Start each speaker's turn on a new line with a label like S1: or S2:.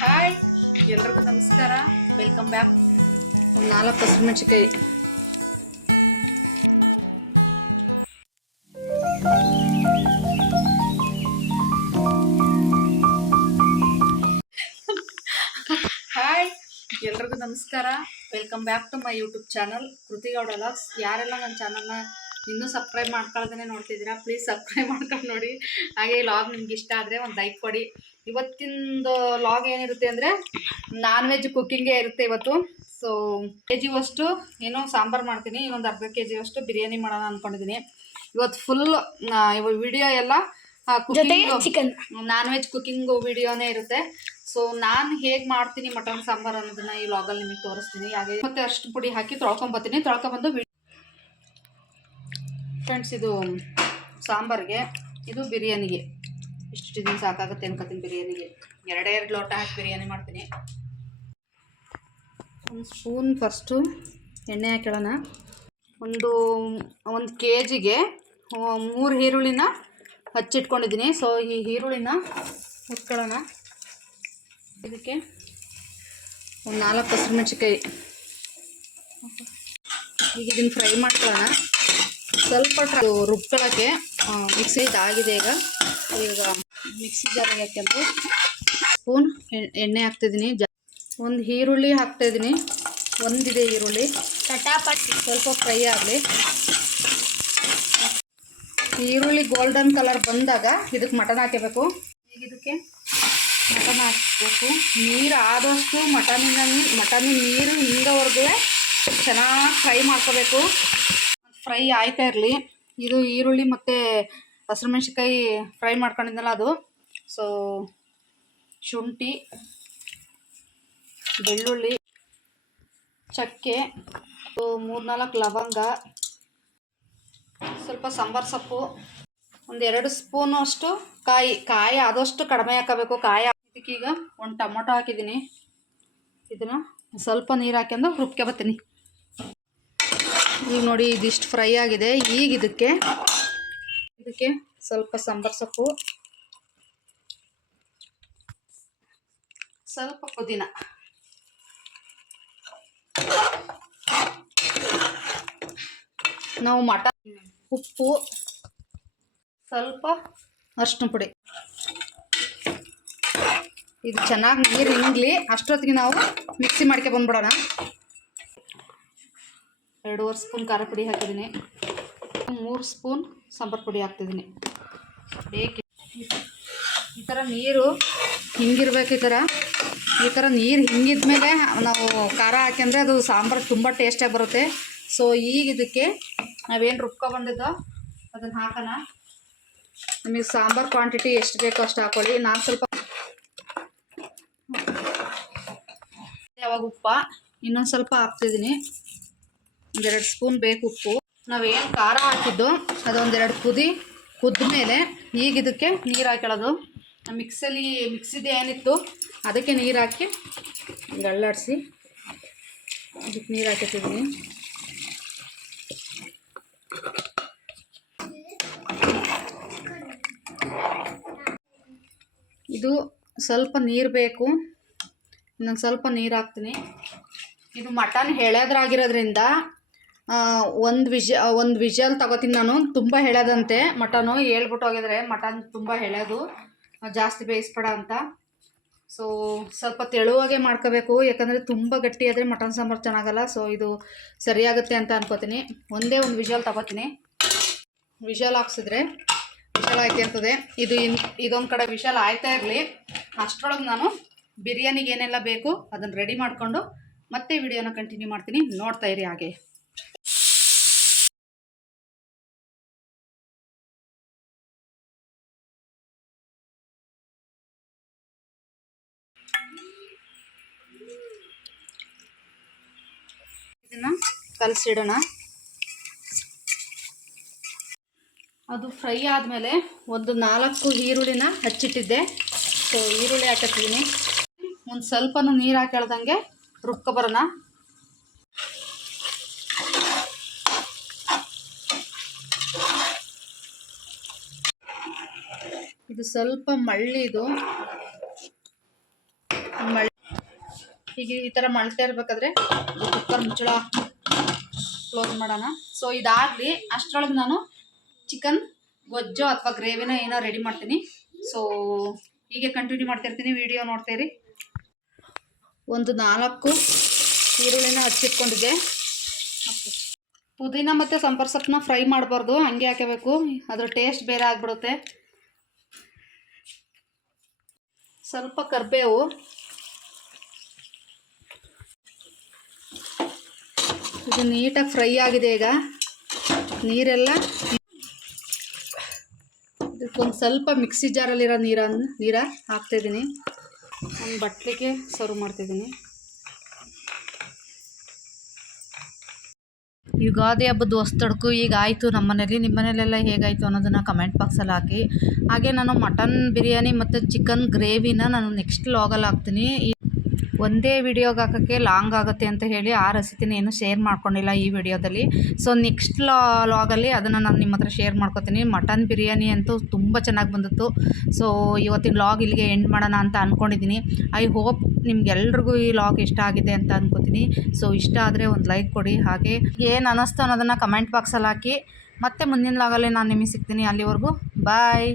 S1: Hi ಎಲ್ರಿಗೂ ನಮಸ್ಕಾರ welcome back ಒಂದು ನಾಲ್ಕು ಹಸಿರು ಮೆಣಸಿಕಾಯಿ ಹಾಯ್ ಎಲ್ರಿಗೂ ನಮಸ್ಕಾರ welcome back to my YouTube channel Kruthi Gowda vlogs ಯಾರೆಲ್ಲ ನನ್ನ ಚಾನಲ್ನ ಇನ್ನೂ ಸಬ್ಸ್ಕ್ರೈಬ್ ಮಾಡ್ಕೊಳ್ದೇ ನೋಡ್ತಿದ್ದೀರಾ? ಪ್ಲೀಸ್ ಸಬ್ಸ್ಕ್ರೈಬ್ ಮಾಡ್ಕೊಂಡು ನೋಡಿ. ಹಾಗೆ ಲಾಗ್ ನಿಮ್ಗೆ ಇಷ್ಟ ಆದರೆ ಒಂದು ಲೈಕ್ ಕೊಡಿ. ಇವತ್ತಿಂದು ಲಾಗ್ ಏನಿರುತ್ತೆ ಅಂದರೆ ನಾನ್ ವೆಜ್ ಕುಕ್ಕಿಂಗೇ ಇರುತ್ತೆ ಇವತ್ತು. ಸೊ ಕೆ ಜಿ ಅಷ್ಟು ಏನೋ ಸಾಂಬಾರು ಮಾಡ್ತೀನಿ. ಇನ್ನೊಂದು ಅರ್ಧ ಕೆ ಜಿ ಅಷ್ಟು ಬಿರಿಯಾನಿ ಮಾಡೋಣ ಅಂದ್ಕೊಂಡಿದ್ದೀನಿ ಇವತ್ತು ಫುಲ್ ವಿಡಿಯೋ ಎಲ್ಲ
S2: ಚಿಕನ್
S1: ನಾನ್ ವೆಜ್ ಕುಕ್ಕಿಂಗು ವಿಡಿಯೋನೇ ಇರುತ್ತೆ. ಸೊ ನಾನು ಹೇಗೆ ಮಾಡ್ತೀನಿ ಮಟನ್ ಸಾಂಬಾರು ಅನ್ನೋದನ್ನ ಈ ಲಾಗಲ್ಲಿ ನಿಮಗೆ ತೋರಿಸ್ತೀನಿ. ಹಾಗೆ ಮತ್ತೆ ಅಷ್ಟು ಪುಡಿ ಹಾಕಿ ತೊಳ್ಕೊಂಬತ್ತೀನಿ. ತೊಳ್ಕೊಂಬಂದು ಫ್ರೆಂಡ್ಸ್ ಇದು ಸಾಂಬಾರಿಗೆ ಇದು ಬಿರಿಯಾನಿಗೆ. ಇಷ್ಟು ದಿನ ಸಾಕಾಗುತ್ತೆ ಅನ್ಕೋತೀನಿ ಬಿರಿಯಾನಿಗೆ. ಎರಡೇ ಎರಡು ಲೋಟ ಹಾಕಿ ಬಿರಿಯಾನಿ ಮಾಡ್ತೀನಿ. ಒಂದು ಸ್ಪೂನ್ ಫಸ್ಟು ಎಣ್ಣೆ ಹಾಕೋಣ ಒಂದು ಒಂದು ಕೆ ಜಿಗೆ ಮೂರು ಈರುಳ್ಳಿನ ಹಚ್ಚಿಟ್ಕೊಂಡಿದ್ದೀನಿ. ಸೊ ಈ ಈರುಳ್ಳಿನ ಹುರ್ಕೊಳ್ಳೋಣ. ಇದಕ್ಕೆ ಒಂದು ನಾಲ್ಕು ಹಸಿರು ಮೆಣಸಿಕಾಯಿ ಈಗ ಇದನ್ನು ಫ್ರೈ ಮಾಡ್ಕೊಳ್ಳೋಣ. ಸ್ವಲ್ಪ ರುಬ್ಕೊಳ್ಳೋಕ್ಕೆ ಮಿಕ್ಸಿ ಇದಾಗಿದೆ ಈಗ. ಈಗ ಮಿಕ್ಸಿ ಜಾರಿಗೆ ಹಾಕ್ಕೊಂಡು ಸ್ಪೂನ್ ಎಣ್ಣೆ ಹಾಕ್ತಿದ್ದೀನಿ. ಜಾ ಒಂದು ಈರುಳ್ಳಿ ಹಾಕ್ತಾಯಿದ್ದೀನಿ ಒಂದಿದೆ ಈರುಳ್ಳಿ.
S2: ಕಟಾಪಟ್ಟಿ.
S1: ಸ್ವಲ್ಪ ಫ್ರೈ ಆಗಲಿ. ಈರುಳ್ಳಿ ಗೋಲ್ಡನ್ ಕಲರ್ ಬಂದಾಗ ಇದಕ್ಕೆ ಮಟನ್ ಹಾಕಬೇಕು. ಈಗ ಇದಕ್ಕೆ ಮಟನ್ ಹಾಕಬೇಕು. ನೀರು ಆದಷ್ಟು ಮಟನಿನ ಮಟನ್ ನೀರು ಹಿಂಗವರೆಗೂ ಚೆನ್ನಾಗಿ ಫ್ರೈ ಮಾಡ್ಕೋಬೇಕು. ಫ್ರೈ ಆಯ್ತಾ ಇರಲಿ. ಇದು ಈರುಳ್ಳಿ ಮತ್ತು ಹಸಿರು ಮೆಣಸಿನ್ಕಾಯಿ ಫ್ರೈ ಮಾಡ್ಕೊಂಡಿದ್ದಲ್ಲ ಅದು. ಸೊ ಶುಂಠಿ, ಬೆಳ್ಳುಳ್ಳಿ, ಚಕ್ಕೆ ಮೂರ್ನಾಲ್ಕು ಲವಂಗ, ಸ್ವಲ್ಪ ಸಾಂಬಾರು ಸೊಪ್ಪು, ಒಂದು ಎರಡು ಸ್ಪೂನು ಅಷ್ಟು ಕಾಯಿ ಕಾಯಿ ಆದಷ್ಟು ಕಡಿಮೆ ಹಾಕಬೇಕು. ಕಾಯಿ ಇದಕ್ಕೀಗ ಒಂದು ಟೊಮೊಟೊ ಹಾಕಿದ್ದೀನಿ. ಇದನ್ನು ಸ್ವಲ್ಪ ನೀರು ಹಾಕ್ಯಂದು ರುಬ್ಕೊಬತ್ತೀನಿ ಈಗ ನೋಡಿ ಇದಿಷ್ಟು ಫ್ರೈ ಆಗಿದೆ. ಈಗ ಇದಕ್ಕೆ ಇದಕ್ಕೆ ಸ್ವಲ್ಪ ಸಾಂಬಾರು ಸೊಪ್ಪು, ಸ್ವಲ್ಪ ಪುದೀನ. ನಾವು ಮಟನ್, ಉಪ್ಪು, ಸ್ವಲ್ಪ ಅರ್ಶಿನ ಪುಡಿ. ಇದು ಚೆನ್ನಾಗಿ ನೀರು ಹಿಂಗ್ಲಿ, ಅಷ್ಟೊತ್ತಿಗೆ ನಾವು ಮಿಕ್ಸಿ ಮಾಡ್ಕೆ ಬಂದ್ಬಿಡೋಣ. ಎರಡೂವರೆ ಸ್ಪೂನ್ ಖಾರ ಪುಡಿ ಹಾಕಿದ್ದೀನಿ. ಮೂರು ಸ್ಪೂನ್ ಸಾಂಬಾರು ಪುಡಿ ಹಾಕ್ತಿದ್ದೀನಿ. ಬೇಕಿ ಈ ಥರ ನೀರು ಹಿಂಗಿರ್ಬೇಕು ಈ ಥರ ಈ ಥರ ನೀರು ಹಿಂಗಿದ್ಮೇಲೆ ನಾವು ಖಾರ ಹಾಕಿದ್ರೆ ಅದು ಸಾಂಬಾರು ತುಂಬ ಟೇಸ್ಟಾಗಿ ಬರುತ್ತೆ. ಸೊ ಈಗ ಇದಕ್ಕೆ ನಾವೇನು ರುಬ್ಕೊ ಬಂದಿದ್ದೋ ಅದನ್ನು ಹಾಕೋಣ. ನಿಮಗೆ ಸಾಂಬಾರು ಕ್ವಾಂಟಿಟಿ ಎಷ್ಟು ಬೇಕೋ ಅಷ್ಟು ಹಾಕೊಳ್ಳಿ. ನಾನು ಸ್ವಲ್ಪ ಯಾವಾಗ ಉಪ್ಪ ಇನ್ನೊಂದು ಸ್ವಲ್ಪ ಹಾಕ್ತಿದ್ದೀನಿ. ಒಂದೆರಡು ಸ್ಪೂನ್ ಬೇಕು ಉಪ್ಪು. ನಾವೇನು ಖಾರ ಹಾಕಿದ್ದು ಅದೊಂದೆರಡು ಕುದಿ ಕುದ್ದ ಮೇಲೆ ಈಗ ಇದಕ್ಕೆ ನೀರು ಹಾಕೊಳ್ಳೋದು. ಮಿಕ್ಸಲ್ಲಿ ಮಿಕ್ಸಿದ್ದು ಏನಿತ್ತು, ಅದಕ್ಕೆ ನೀರು ಹಾಕಿ ಗಳ್ಳಾಡಿಸಿ ಅದಕ್ಕೆ ನೀರು ಹಾಕಿಟ್ಟಿದ್ದೀನಿ ಇದು ಸ್ವಲ್ಪ ನೀರು ಬೇಕು, ಇನ್ನೊಂದು ಸ್ವಲ್ಪ ನೀರು ಹಾಕ್ತೀನಿ. ಇದು ಮಟನ್ ಎಳೆದ್ರಾಗಿರೋದ್ರಿಂದ ಒಂದು ವಿಷ ಒಂದು ವಿಷಲ್ ತಗೋತೀನಿ ನಾನು. ತುಂಬ ಹೇಳೋದಂತೆ. ಮಟನು ಹೇಳ್ಬಿಟ್ಟು ಹೋಗಿದ್ರೆ ಮಟನ್ ತುಂಬ ಹೇಳೋದು, ಜಾಸ್ತಿ ಬೇಯಿಸ್ಬೇಡ ಅಂತ. ಸೊ ಸ್ವಲ್ಪ ತೆಳುವಾಗೆ ಮಾಡ್ಕೋಬೇಕು. ಯಾಕಂದರೆ ತುಂಬ ಗಟ್ಟಿ ಆದರೆ ಮಟನ್ ಸಾಂಬಾರು ಚೆನ್ನಾಗಲ್ಲ. ಸೊ ಇದು ಸರಿಯಾಗುತ್ತೆ ಅಂತ ಅನ್ಕೋತೀನಿ. ಒಂದೇ ಒಂದು ವಿಷಲ್ ತಗೋತೀನಿ. ವಿಷಲ್ ಹಾಕ್ಸಿದ್ರೆ ವಿಷಲ್ ಆಯ್ತು ಇರ್ತದೆ ಇದು ಇನ್, ಇದೊಂದು ಕಡೆ ವಿಷಲ್ ಆಯ್ತಾ ಇರಲಿ. ಅಷ್ಟರೊಳಗೆ ನಾನು ಬಿರಿಯಾನಿಗೆ ಏನೆಲ್ಲ ಬೇಕು ಅದನ್ನು ರೆಡಿ ಮಾಡಿಕೊಂಡು ಮತ್ತೆ ವಿಡಿಯೋನ ಕಂಟಿನ್ಯೂ ಮಾಡ್ತೀನಿ. ನೋಡ್ತಾ ಇರಿ ಹಾಗೆ ಇದನ್ನು ಕಲಸಿಡೋಣ. ಅದು ಫ್ರೈ ಆದಮೇಲೆ ಒಂದು ನಾಲ್ಕು ಈರುಳ್ಳಿನ ಹಚ್ಚಿಟ್ಟಿದ್ದೆ. ಸೊ ಈರುಳ್ಳಿ ಹಾಕತ್ತೀನಿ. ಒಂದು ಸ್ವಲ್ಪನೂ ನೀರು ರುಕ್ಕ ರುಬ್ಕೊಬರೋಣ ಇದು ಸ್ವಲ್ಪ ಮಳ್ಳಿ ಇದು. ಮಳೆ ಹೀಗೆ ಈ ಥರ ಮಳ್ತಾ ಇರ್ಬೇಕಾದ್ರೆ ಕುಕ್ಕರ್ ಮುಚ್ಚಳ ಕ್ಲೋಸ್ ಮಾಡೋಣ. ಸೊ ಇದಾಗಲಿ, ಅಷ್ಟರೊಳಗೆ ನಾನು ಚಿಕನ್ ಗೊಜ್ಜು ಅಥವಾ ಗ್ರೇವಿನ ಏನೋ ರೆಡಿ ಮಾಡ್ತೀನಿ. ಸೊ ಹೀಗೆ ಕಂಟಿನ್ಯೂ ಮಾಡ್ತಿರ್ತೀನಿ ವಿಡಿಯೋ ನೋಡ್ತೀರಿ ಒಂದು ನಾಲ್ಕು ಈರುಳ್ಳಿನ ಹಚ್ಚಿಟ್ಕೊಂಡಿದ್ದೆ. ಪುದೀನ ಮತ್ತು ಸಂಪರ್ ಸೊಪ್ಪನ್ನ ಫ್ರೈ ಮಾಡಬಾರ್ದು. ಹಂಗೆ ಹಾಕಬೇಕು ಅದ್ರ ಟೇಸ್ಟ್ ಬೇರೆ ಆಗಿಬಿಡುತ್ತೆ. ಸ್ವಲ್ಪ ಕರಿಬೇವು. ಇದು ನೀಟಾಗಿ ಫ್ರೈ ಆಗಿದೆ ಈಗ. ನೀರೆಲ್ಲ ಇದಕ್ಕೊಂದು ಸ್ವಲ್ಪ ಮಿಕ್ಸಿ ಜಾರಲ್ಲಿರೋ ನೀರನ್ನು ನೀರ ಹಾಕ್ತಾಯಿದ್ದೀನಿ ಒಂದು ಬಟ್ಲಿಗೆ ಸರ್ವ್ ಮಾಡ್ತಿದ್ದೀನಿ. ಯುಗಾದಿ ಹಬ್ಬದ ಹೊಸ್ತಡ್ಕು ಈಗ ಆಯಿತು ನಮ್ಮ ಮನೇಲಿ. ನಿಮ್ಮ ಮನೇಲೆಲ್ಲ ಹೇಗಾಯಿತು ಅನ್ನೋದನ್ನು ಕಮೆಂಟ್ ಬಾಕ್ಸಲ್ಲಿ ಹಾಕಿ. ಹಾಗೆ ನಾನು ಮಟನ್ ಬಿರಿಯಾನಿ ಮತ್ತು ಚಿಕನ್ ಗ್ರೇವಿನ ನಾನು ನೆಕ್ಸ್ಟ್ ಲಾಗಲ್ಲಿ ಹಾಕ್ತೀನಿ. ಒಂದೇ ವಿಡಿಯೋಗೆ ಹಾಕೋಕ್ಕೆ ಲಾಂಗ್ ಆಗುತ್ತೆ ಅಂತ ಹೇಳಿ ಆ ರೆಸಿಪಿನ ಏನು ಶೇರ್ ಮಾಡ್ಕೊಂಡಿಲ್ಲ ಈ ವಿಡಿಯೋದಲ್ಲಿ ಸೊ ನೆಕ್ಸ್ಟ್ ಲಾ ಲಾಗಲ್ಲಿ ಅದನ್ನು ನಾನು ನಿಮ್ಮ ಹತ್ರ ಶೇರ್ ಮಾಡ್ಕೊತೀನಿ. ಮಟನ್ ಬಿರಿಯಾನಿ ಅಂತೂ ತುಂಬ ಚೆನ್ನಾಗಿ ಬಂದಿತ್ತು. ಸೊ ಇವತ್ತಿನ ಲಾಗ್ ಇಲ್ಲಿಗೆ ಎಂಡ್ ಮಾಡೋಣ ಅಂತ ಅಂದ್ಕೊಂಡಿದ್ದೀನಿ ಐ ಹೋಪ್ ನಿಮ್ಗೆಲ್ರಿಗೂ ಈ ಲಾಗ್ ಇಷ್ಟ ಆಗಿದೆ ಅಂತ ಅಂದ್ಕೋತೀನಿ ಸೊ ಇಷ್ಟ ಆದರೆ ಒಂದು ಲೈಕ್ ಕೊಡಿ. ಹಾಗೆ ಏನು ಅನ್ನಿಸ್ತು ಅನ್ನೋದನ್ನು ಕಮೆಂಟ್ ಬಾಕ್ಸಲ್ಲಿ ಹಾಕಿ. ಮತ್ತೆ ಮುಂದಿನ ಲಾಗಲ್ಲಿ ನಾನು ನಿಮಗೆ ಸಿಗ್ತೀನಿ ಅಲ್ಲಿವರೆಗೂ. ಬಾಯ್